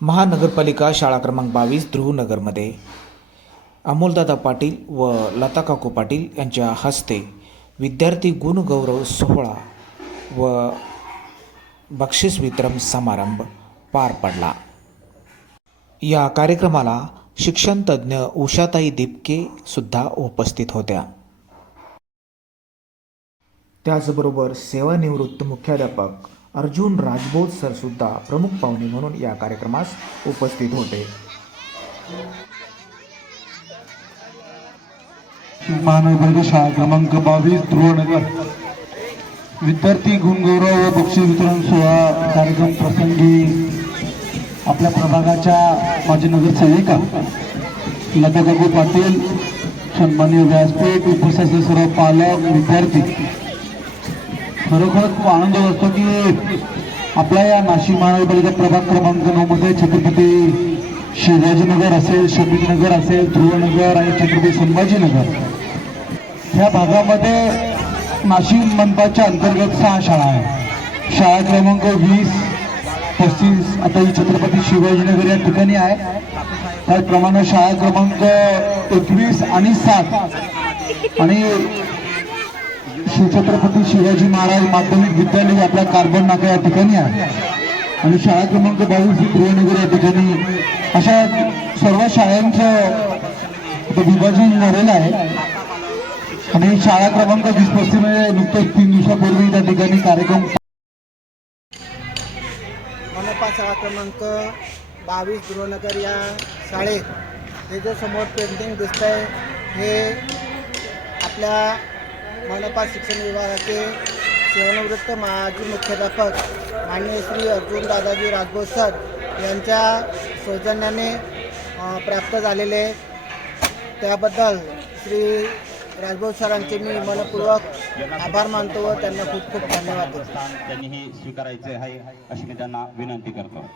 महानगरपालिका शाळा क्रमांक बावीस ध्रुवनगरमध्ये. अमोलदादा पाटील व लता काकू पाटील यांच्या हस्ते विद्यार्थी गुणगौरव सोहळा व बक्षीस वितरण समारंभ पार पडला. या कार्यक्रमाला शिक्षणतज्ज्ञ उषाताई दिपके सुद्धा उपस्थित होत्या. त्याचबरोबर सेवानिवृत्त मुख्याध्यापक अर्जुन राजबोध सर सुद्धा प्रमुख पाहुणे म्हणून या कार्यक्रमास उपस्थित होते. महानगर शाळा क्रमांक बावीस ध्रुवनगर. विद्यार्थी गुणगौरव व बक्षीस वितरण सोहळा कार्यक्रम प्रसंगी आपल्या प्रभागाच्या माजी नगरसेविका लता काकू पाटील सन्माननीय व्यासपीठ उपस्थित सर्व पालक विद्यार्थी खरोखर खूप आनंद असतो की आपल्या या नाशिक महानगरपालिका प्रभाग क्रमांक नऊ मध्ये छत्रपती शिवाजीनगर असेल शहीदनगर असेल ध्रुवनगर आणि छत्रपती संभाजीनगर. ह्या भागामध्ये नाशिक मनपाच्या अंतर्गत सहा शाळा आहे शाळा क्रमांक वीस पस्तीस आता ही छत्रपती शिवाजीनगर या ठिकाणी आहे. त्याचप्रमाणे शाळा क्रमांक एकवीस आणि सात. आणि श्री छत्रपती शिवाजी महाराज माध्यमिक विद्यालय आपल्या कार्बन नाका या ठिकाणी आहे. आणि शाळा क्रमांक बावीस ही या ठिकाणी अशा सर्व शाळांचं विभाजन झालेलं आहे. आणि शाळा क्रमांक वीस पस्तीस नुकतंच तीन दिवसापूर्वी त्या ठिकाणी कार्यक्रम मनपा शाळा क्रमांक बावीस गृहनगर या शाळेत हे जे समोर पेंटिंग दिसत आहे हे आपल्या मनपा शिक्षण विभागाचे सेवानिवृत्त माजी मुख्याध्यापक माननीय श्री अर्जुन दादाजी राजभोज सर यांच्या सौजन्याने प्राप्त झालेले. त्याबद्दल श्री राजभोज सरांचे मी मनपूर्वक आभार मानतो व त्यांना खूप खूप धन्यवाद देतो. त्यांनी हे स्वीकारायचे आहे अशी मी त्यांना विनंती करतो.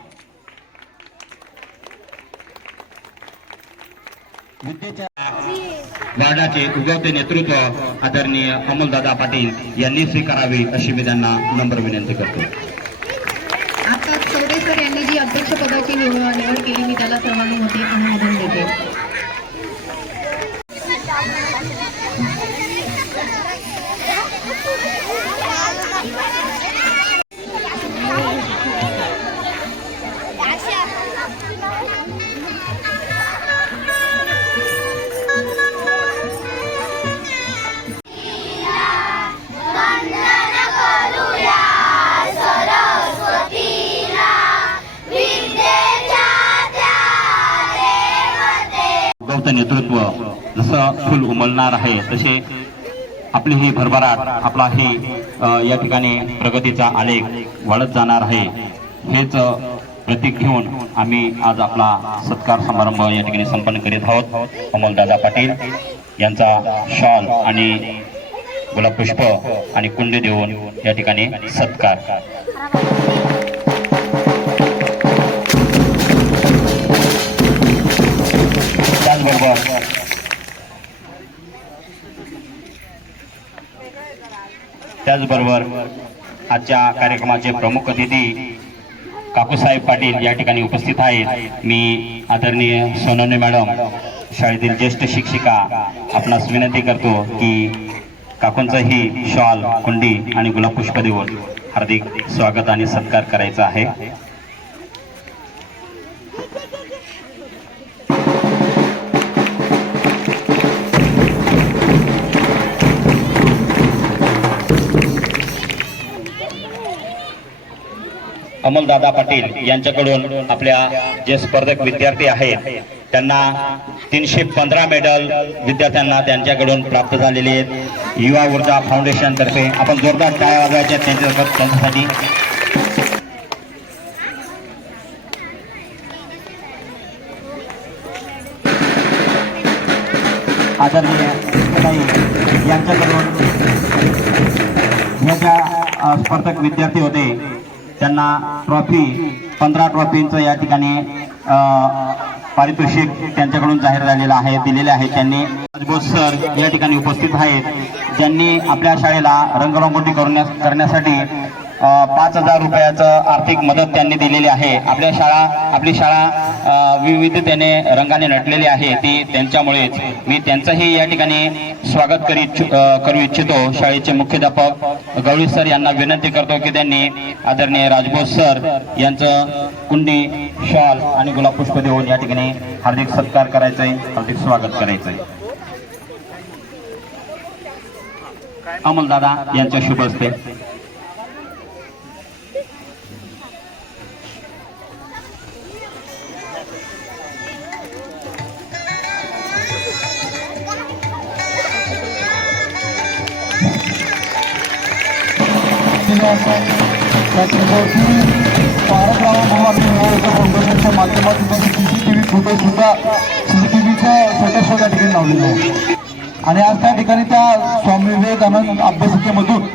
विद्येच्या वार्डाचे उगवते नेतृत्व आदरणीय अमोलदादा पाटील यांनी स्वीकारावे अशी मी त्यांना नम्र विनंती करतो. आता चौडेकर यांनी जी अध्यक्षपदाची निवड निवड केली मी त्याला सर्वानुमते अनुमोदन देते. उगवतं नेतृत्व जसं फुल उमलणार आहे तसे आपली ही भरभराट आपला ही या ठिकाणी प्रगतीचा आलेख वाढत जाणार आहे. हेच प्रतीक घेऊन आम्ही आज आपला सत्कार समारंभ या ठिकाणी संपन्न करीत आहोत. अमोलदादा पाटील यांचा शॉल आणि गुलाब पुष्प आणि कुंडी देऊन या ठिकाणी सत्कार. त्याचबरोबर आजच्या कार्यक्रमाचे प्रमुख अतिथी काकूसाहेब पाटील या ठिकाणी उपस्थित आहेत. मी आदरणीय सोनवणे मॅडम शाळेतील ज्येष्ठ शिक्षिका आपणास विनंती करतो की काकूंचाही शॉल कुंडी आणि गुलाबपुष्प देऊन हार्दिक स्वागत आणि सत्कार करायचा आहे. अमलदादा पाटील यांच्याकडून आपल्या जे स्पर्धक विद्यार्थी आहेत त्यांना तीनशे पंधरा मेडल विद्यार्थ्यांना त्यांच्याकडून प्राप्त झालेले आहेत. युवा ऊर्जा फाउंडेशनतर्फे आपण जोरदार टाळ्या वाजवायच्या त्यांच्या त्यांच्यासाठी. आदरणीय यांच्याकडून ज्या स्पर्धक विद्यार्थी होते त्यांना ट्रॉफी पंधरा ट्रॉफींचं या ठिकाणी पारितोषिक त्यांच्याकडून जाहीर झालेलं आहे दिलेले आहे त्यांनी. राजभोज सर या ठिकाणी उपस्थित आहेत ज्यांनी आपल्या शाळेला रंगरंगोटी करण्यास करण्यासाठी पाच हजार रुपयाचं आर्थिक मदत त्यांनी दिलेली आहे. आपल्या शाळा आपली शाळा विविधतेने रंगाने नटलेली आहे. ती त्यांच्यामुळेच. मी त्यांचंही या ठिकाणी स्वागत करी करू इच्छितो. शाळेचे मुख्याध्यापक गवळी सर यांना विनंती करतो की त्यांनी आदरणीय राजभोज सर यांचं कुंडी शॉल आणि गुलाब पुष्प देऊन या ठिकाणी हार्दिक सत्कार करायचा आहे हार्दिक स्वागत करायचं आहे अमोलदादा यांच्या शुभ असते हस्ते माध्यमातून असं त्याच्यावरती पारग्राम फाउंडेशनच्या माध्यमातून सीसीटीव्ही फुटेज सुद्धा सीसीटीव्हीचं सेटअप सुद्धा त्या ठिकाणी लावलेलं आहे आणि आज त्या ठिकाणी त्या स्वामी विवेकानंद अभ्यासिकेमधून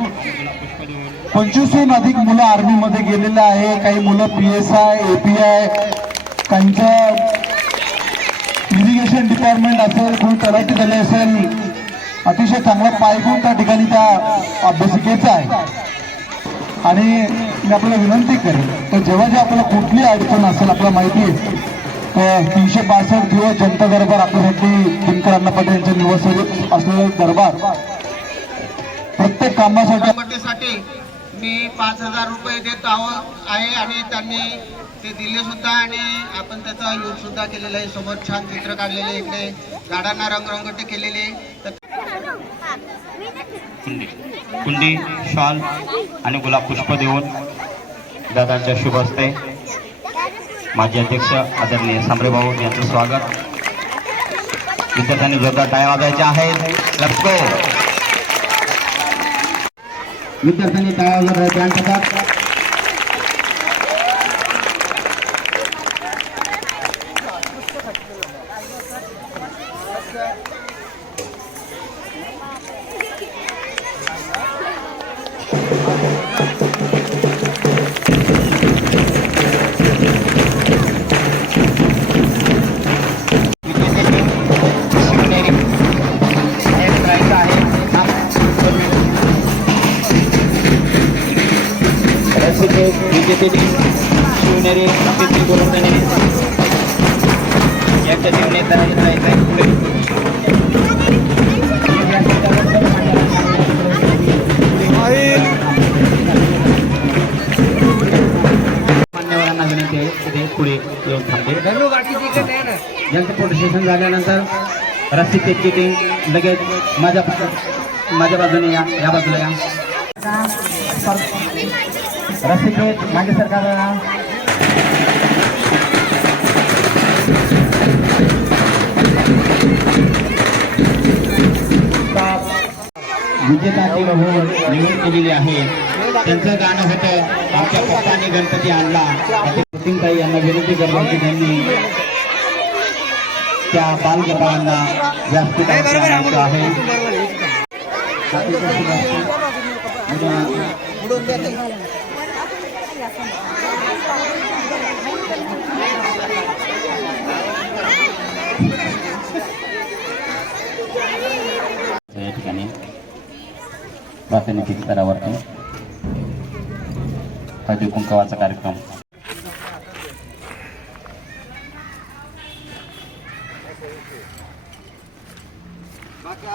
पंचवीसहून अधिक मुलं आर्मीमध्ये गेलेले आहे. काही मुलं P S I A P I काहींचं irrigation department असेल कोणी तलाठी झाले असेल अतिशय चांगला पायगुण त्या ठिकाणी त्या अभ्यासिकेचा आहे. आणि मी आपल्याला विनंती करेन तर जेव्हा जेव्हा आपल्याला कुठली अडचण असेल आपल्याला माहिती आहे तर तीनशे बासष्ट दिवस जनता दरबार आपल्यासाठी दिनकर अण्णा पाटील यांच्या निवासस्थानी असलेला दरबार. प्रत्येक कामासाठी मी पाच हजार रुपये देत आहोत आहे आणि त्यांनी ते दिले सुद्धा आणि आपण त्याचा योग सुद्धा केलेला आहे. समोर छान चित्र काढलेले इकडे. झाडांना रंगरंगोटी केलेली तर कुंडी. कुंडी शॉल आणि गुलाब पुष्प देऊन दादांच्या शुभ हस्ते माजी अध्यक्ष आदरणीय सांबरे भाऊ यांचं स्वागत. विद्यार्थ्यांनी जोरदार टाळ्या वाजायच्या आहेत. Let's go. विद्यार्थ्यांनी टाळ्या रसिकेत विजेतेने शिवनेरी अतिथी बोलवताना यांच्या जीवनात करायचं आहे. मान्यवरांना विनंती आहे की ते पुढे येऊन थांबे यांचं प्रोटेशन झाल्यानंतर रस्ते ते चिटिंग लगेच माझ्या माझ्या बाजूने या या बाजूला या. खेळ मागे सरकारला विजेता टीम म्हणून निवड केलेली आहे. त्यांचं गाणं होतं आमच्या पप्पांनी गणपती आणला. ताई यांना विनंती करतो की त्यांनी त्या बालगोपाळांना व्यासपीठावर आणायचं आहे या ठिकाणी प्रातिनिधिक स्तरावरती हळदी कुंकवाचा कार्यक्रम. बाकी